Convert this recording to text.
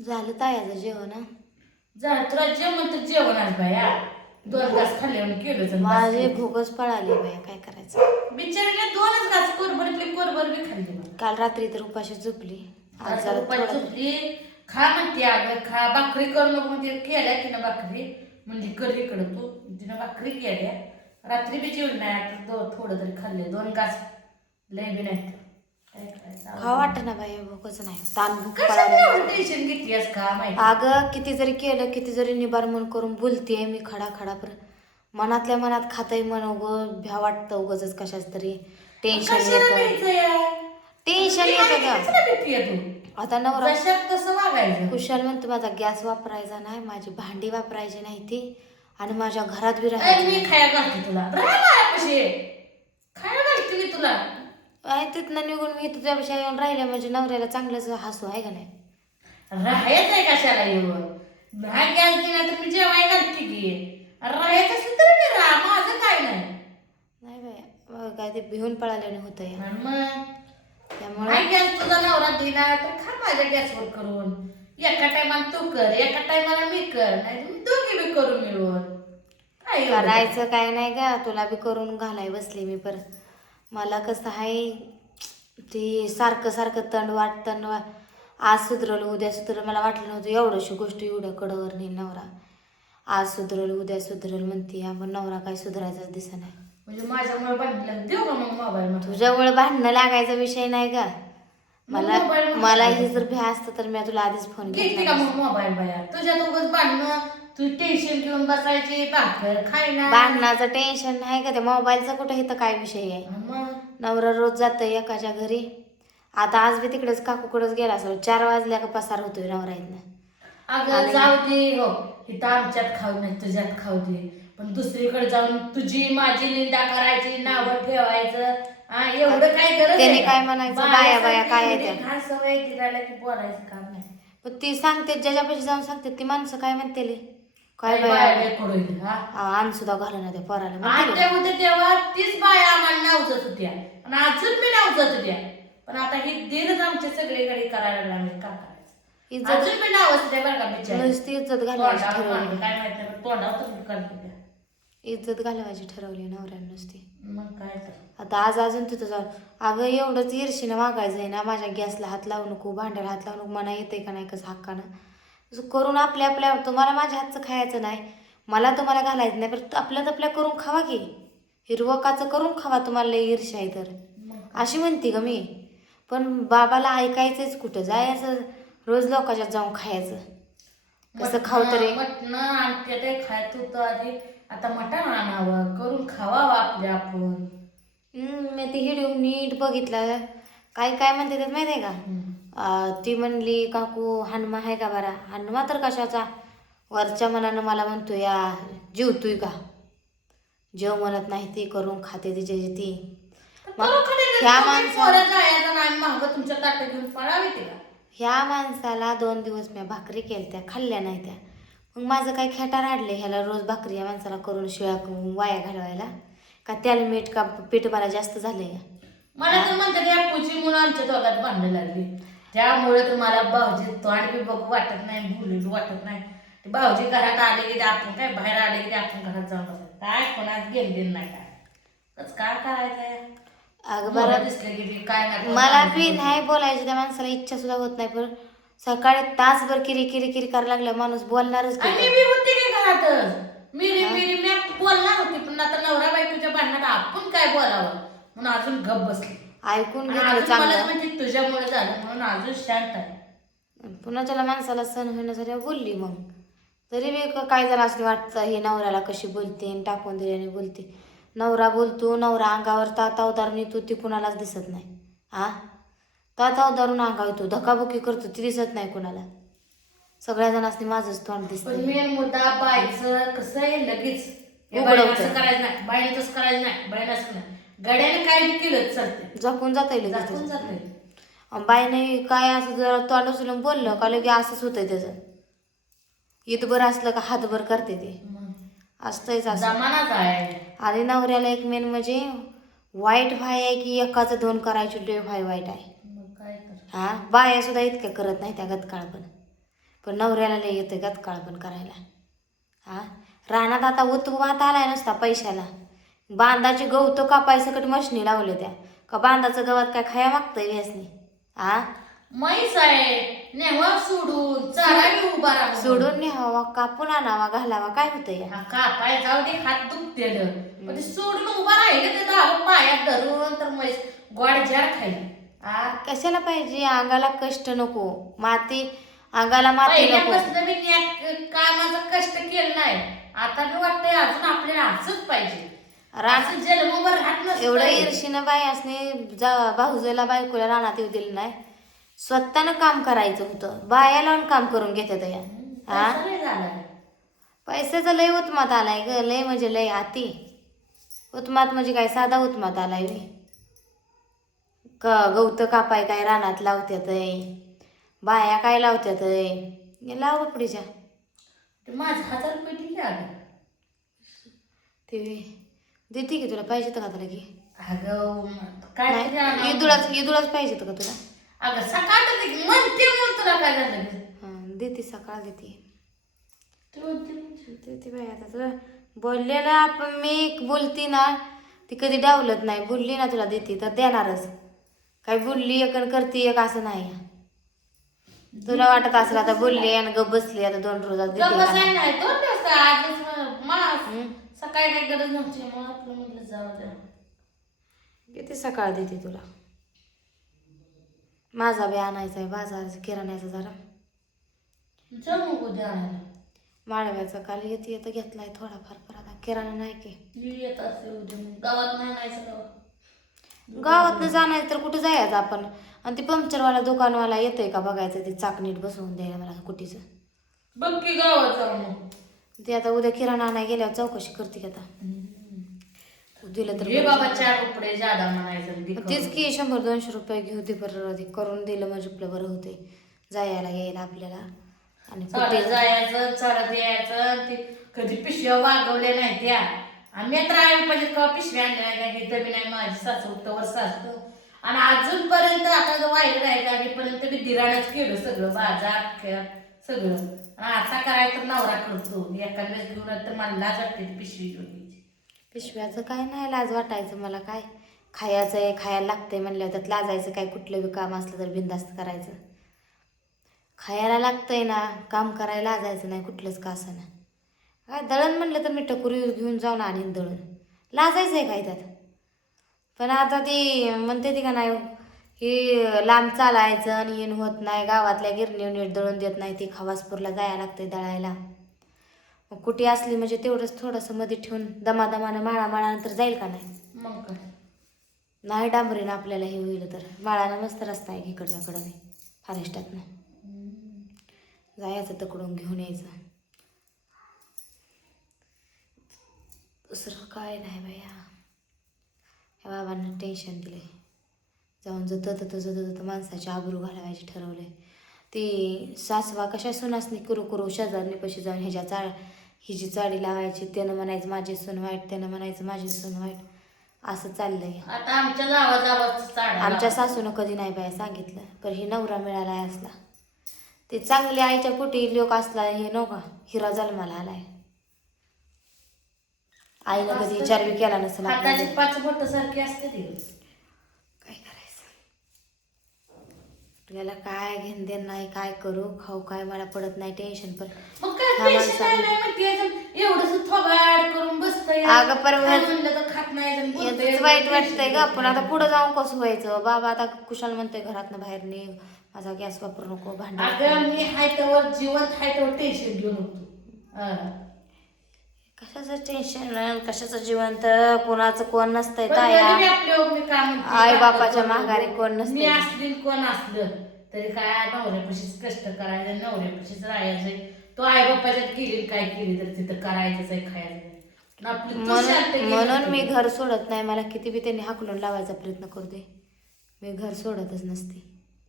झालं तायाचं जेवण हं? जा तुला जेवण तर जेवण आज बाया 2 घास खाल्ल्यावर केलं माझे भूकच पळाली बाया, काय करायचं. बिचारीला 2च घास कोरभर बी खाल्ली बा. काल रात्री तर उपाशी झोपली. आज जरा रुपाली थोडं झोपली खा म्हणते अगं खा भाकरी करू नको म्हणते केल्या तिनं भाकरी म्हणजे कर इकडं तू तिनं भाकरी केल्या रात्री बी जेवण नाही आता थोडं तरी खाल्ले 2 घास लय बी नाही काय करायचं खा वाटत ना बाई, भूकच नाही. ताण भूक पळाली. कशाला टेन्शन घेतलीस का माहिती अगं किती जरी केलं, किती जरी निबार मन करून बोलतेय मी खडा खडा पर मनातल्या मनात खातय मन उगं भ्या वाटतं उगच कशाच तरी टेन्शन कशाला येतं. भ्यायचं यार? टेन्शन येतं का कशाला भीतीये तू आता नवरा जशात तसं वागायचं कुशाल म्हणतो माझा गॅस वापरायचा नाही, माझी भांडी वापरायची नाही ती, आणि माझ्या घरात बी मी राहायची खाया घालते तुला राहा कशी खाया घालते मी तुला आहे. तिथनं निघून मी तुझ्यापेक्षा येऊन राहिल्या म्हणजे नवऱ्याला चांगलंच हसू आहे का नाही. राहायचं आहे कशाला येऊन भाग घालते ना तर मी जेवाय घालते की राहायचं असेल तर मी राहा माझं काय नाही नाही बाय, काय ते भिवून पळाल्याने होतं या. आणि मग त्यामुळे नाही गॅस तुझा नवरा दिला तर खा माझ्या गॅसवर करून एका टायमाला तू कर एका टायमाला मी कर नाही तुम्ही दोघी बी करून मिळून काय एवढं? करायचं काय नाही का, तुला बी करून घालाय बसले मी परत. मला कसं आहे ते सारखं सारखं तंड वाट आज सुधरवलं उद्या सुधरवलं. मला वाटलं नव्हतं एवढंशी गोष्ट एवढं कडवर नाही नवरा. आज सुधरवलं उद्या सुधरवलं म्हणते, आपण नवरा काय सुधरायचाच दिसत नाही. म्हणजे माझ्यामुळे बांधलं देऊ का मग मोबाईल मध्ये तुझ्यामुळे भांडणं लागायचा विषय नाही का. मला मोबाईल मला हे जर भ्या असतं तर मी तुला आधीच फोन घेते केला का मग मोबाईल बाया तुझ्या दोघच बांधणं तू टेन्शन घेऊन बसायची भाकर खायला भांडणाचं टेन्शन नाही का, ते मोबाईलचं कुठं इथं काय विषय आहे. मग नवरा रोज जातं एकाच्या घरी. आता आज बी तिकडेच काकूकडेच गेला असेल. 4 वाजल्या का पसार होतोय नवरा इथनं. अगं जाऊ दे हो इथं आमच्यात खाऊ नाही तुझ्यात खाऊ दे पण दुसरीकडे जाऊन तुझी माझी निंदा करायची नावं ठेवायचं हा एवढं काय गरज त्याने आहे? काय म्हणायचं, बाया बाया काय आहे त्या. घाण सवय तिला की बोलायचं काम नाही पण ती सांगते ज्याच्यापाशी जाऊन सांगते ती माणसं काय म्हणते काय काय बाया बाया लेकरं हा आण सुद्धा घाला ना त्या पोराला आणि म्हणते ते होते तेव्हा तीच बाया आम्हाला नावजत होत्या आणि अजून मी नावजत होत्या पण आता हे दिनच आमचे सगळीकडे करायला लागला आम्ही का करायचं इज्जत अजून मी नावच नाही बरं का बिचारी नुसती इज्जत घालवायची तोंडावर ठरवली. मांडलं, काय माहित नाही तोंडावर तर करते त्या. इज्जत घालवायची ठरवली नवऱ्यानं नुसती. मग काय तर आता आज अजून तिथं जाऊन अगं एवढंच ईर्षीनं वागायचं आहे ना, माझ्या गॅसला हात लावू नको, भांड्याला हात लावू नको, मना येते का नाही कसं हक्कानं तसं करून आपल्या आपल्या. तुम्हाला माझ्या हातचं खायचं नाही, मला तुम्हाला घालायचं नाही, पण आपल्या करून खावा की. हिरवकाचं करून खावा, तुम्हाला लई ईर्ष्या आहे तर अशी म्हणते ग मी. पण बाबाला ऐकायचंच कुठं जायचं, रोज लोकांच्यात जाऊन खायचं. कसं खाऊ तरी मटण आणते ते खायचं होतं आधी आता मटण आणावं करून खावावं आपल्या आपण मी ती व्हिडिओ नीट बघितलं. काय काय म्हणते त्यात माहिती आहे का. ती म्हणली काकू हनुमा आहे का बरा. हनुमा तर कशाचा, वरच्या मनानं मला म्हणतो या जेवतोय का, जेव म्हणत नाही ती करून खाते तिची ती. तुमच्या ताट घेऊन पळावी तिला ह्या माणसाला 2 दिवस मी भाकरी केल्या खाल्ल्या नाही त्या. मग माझं काय खेटा राडले ह्याला रोज भाकरी या माणसाला करून शिळ्या वाया घालवायला का, त्याला मीठ का पीठ मला जास्त झाले. मला तर म्हणतात या पुची म्हणून आमच्या दोघात भांडण लागली त्यामुळे तर मला भाऊजी तोंड बी बघू वाटत नाही बोलू वाटत नाही. ते भाऊजी घरात आले की आपण काय बाहेर आले की आपण घरात जाऊन बसायचं काय कोणाच गेल नाही काय करायचंय. अगं बरं दिसले की काय नाही मला बी नाही बोलायची त्या माणसाला इच्छा सुद्धा होत नाही, पण सकाळी तासभर किरी किरी किरी करायला लागलं माणूस बोलणारच की. मी बी होते की घरातच मिरी मी बोलणार होती पण आता नवरा बायकोच्या भांडणात आपण काय बोलावं म्हणून अजून गप बसली. ऐकून घेतलं मला चांगलं. म्हणजे तुझ्यामुळे झालं म्हणून अजून शांत आहे. पुन्हा त्याला माणसाला सण होण्यासाठी बोलली. मग तरी मी काय जरा असं वाटतं हे नवऱ्याला कशी बोलते आणि टाकून दिल्याने बोलते. नवरा बोलतो, नवरा अंगावर ताताव धरून येतो ती कुणालाच दिसत नाही. ताताव धरून अंगावर येतो, धकाबुकी करतो ती दिसत नाही कुणाला. सगळ्या जणांनी माझंच तोंड दिसतं. पण मेन मुद्दा बायचं कसं आहे लगेच उघडवतं. असं करायचं नाही बाईने तसं करायचं नाही बाईने असं नाही गड्याने काय बी केलं चालते जपून जाता जाऊन जाते. बाईने काय असं जरा तोंड उचलून बोललं का लगे असंच होतंय त्याचं. इथभर असलं का हातभर करते ते असतंच असं. जमानाच आहे. आणि नवऱ्याला एक मेन म्हणजे वाईट भाय आहे की एकाचं 2 करायची लय भाय वाईट आहे. मग काय तर बाया सुद्धा इतक्या करत नाही त्या गतकाळ पण. पण नवऱ्याला लय येतं गतकाळ पण करायला. हा रानात आता वात आलाय नुसता पैशाला. बांधाचे गवत कापाय सकट मशनी लावले त्या का बांधाचं गवत काय खाया मागतंय व्यासनी. हा म्हैस आहे नेवा सोडून चारावी उभा राहून सोडून न्यावा कापून आणावा घालावा काय होतं या. हा कापाय जाऊ दे हात दुखतेलं पण ते सोडून उभा राहिले ते दाव पायात धरून तर म्हैस गोड जार खाईल. कशाला पाहिजे अंगाला कष्ट नको माती अंगाला माती नको. पहिल्यापासून मी कामाचं कष्ट केलं नाही आता मी वाटतंय अजून आपल्याला असंच पाहिजे. असं जन्मभर राहत नसतं. एवढं ईर्षीनं बाई असणे भाऊजेला बायकोला रानात येऊ दिलं नाही. स्वतःनं काम करायचं होतं बाया लावून काम करून घेतात या. हा पैसा नाही झाला. पैशाचा लय उत्मात आलाय ग लय म्हणजे लय अति उत्मात म्हणजे काय साधा उत्मात आलाय वे. गवत कापाय काय रानात लावत्यात बाया काय लावत्यात लाव पकडीच्या. ते माझं 1000 रुपये ठीक आहे ते देते की तुला पाहिजे तर का तुला की अगं काय तरी आणावं. ईदुलाच पाहिजे का तुला. अगं सकाळ म्हणते मग तुला काय झालं. हां देते सकाळ देते तू म्हणते देते बाई. आता तुला बोललेला आपण मी बोलती ना ती कधी डावलत नाही. बोलली ना तुला देते तर देणारच. काय बोलली एक आणि करते एक असं नाही. तुला वाटत असेल आता बोलली आणि गप बसली आता 2 रोजात देते का नाही. नाही 2 दिवस आजच मास सकाळी काही गरज नव्हती मग आपलं म्हटलं जाऊ द्या. किती सकाळ देते तुला. माझा बी आणायचा आहे बाजार किराण्याचा जरा जाऊ उद्या आणायला. माळव्याचा काल येते येतं घेतलाय थोडाफार पर आता किराणा नाही की. येत असे उद्या मग गावात नाही आणायचं गावात. गावातनं जाणार तर कुठं जायचं आपण. आणि ती पंक्चरवाला दुकानवाला येतोय का बघायचं ते चाक नीट बसवून द्यायला मला कुटीचं. बघ की गावात जाऊ मग. ते आता उद्या किराणा आणायला गेल्यावर चौकशी करते की आता दिलं तर हे बाबा 4 रुपये जादा म्हणायचं. तेच की 100-200 रुपये घेऊ दे बरं ते करून दिलं म्हणजे आपलं बरं होते जायला यायला आपल्याला. आणि चालत जायचं चालत यायचं. ते कधी पिशव्या वागवल्या नाही त्या आम्ही तर आम्ही पाहिजे का पिशव्या आणल्या नाही हे तर नाही माझी सासू तवर सासू. आणि अजूनपर्यंत आता वाईट राहिलं आधीपर्यंत मी दिराणच केलं सगळं बाजार खेळ सगळं. आणि आता करायचं नवरा करतो एका वेळेस घेऊन तर मला लाज वाटते ती पिशवी घेऊन. पिशव्याचं काय नाही लाज वाटायचं मला. काय खायचं आहे खायला लागतंय म्हणल्यावर त्यात लाजायचं काय. कुठलं बी काम असलं तर बिनधास्त करायचं. खायला लागतंय ना काम करायला लाजायचं नाही कुठलंच का असं ना. काय दळण म्हणलं तर मी टकुरी घेऊन जाऊन आणीन दळण लाजायचं आहे काय त्यात. पण आता ती म्हणते ती का नाही ही लांब चालायचं आणि हे होत नाही गावातल्या गिरणीवर नीट दळून देत नाही ती खवासपूरला जायला लागतंय दळायला. मग कुठे असली म्हणजे तेवढंच थोडंसं मध्ये ठेवून दमादमानं माळानंतर जाईल का नाही. मग काय नाही डांबरीनं आपल्याला हे होईल तर माळानं मस्त रस्ता आहे इकडच्याकडं नाही फॉरेस्टातनं जायचं तकडून घेऊन यायचं. दुसरं काय नाही बाया. ह्या बाबांना टेन्शन दिले जाऊन जत माणसाची आबरू घालवायची ठरवले. ती सासवा कशा सुनासनी करू शेजारनी पशी जाऊन ह्याच्या हिची चाडी लावायची. त्यानं म्हणायचं माझी सून वाईट त्यानं म्हणायचं माझी सून वाईट असं चाललंय. आता आमच्या गावात आमच्या सासूनं कधी नाही बाया सांगितलं पण ही नवरा मिळालाय असला ते चांगली आईच्या पोटी लोक असला हे नका हिरा जन्माला आलाय. आईनं कधी विचार बी केला नसेल हाताची 5 बोट सारखी असते ती. काय करायचं आपल्याला काय घेण देण नाही काय करू खाऊ काय मला पडत नाही टेन्शन. पण मग काय टेन्शन नाही म्हणते एवढंच थोबाड करून बसतंय. अगं परवा म्हणलं तर खात नाही याच वाईट वाटतंय का. पण आता पुढे जाऊन कसं व्हायचं. बाबा आता कुशाल म्हणतोय घरातनं बाहेर निघ माझा गॅस वापरू नको भांडण. अगं मी हाय त्यावर जिवंत हाय त्यावर टेन्शन घेऊ नको. कशाचं टेन्शन कशाचं जिवंत कोणाचं कोण नसतंय ताया. आई बापाच्या माघारी कोण मी नसतंय. असली कोण असलं तरी काय नवऱ्यापाशीच कष्ट करायचं नवऱ्यापाशीच राहायचंय. तो आई बापाच्यात केली काय केली तर तिथं करायचंच आहे खायचं. आपली तू शांत गेली म्हणून मी होती. घर सोडत नाही. मला किती बी त्यांनी हाकलून लावायचा प्रयत्न करते मी घर सोडतच नसते.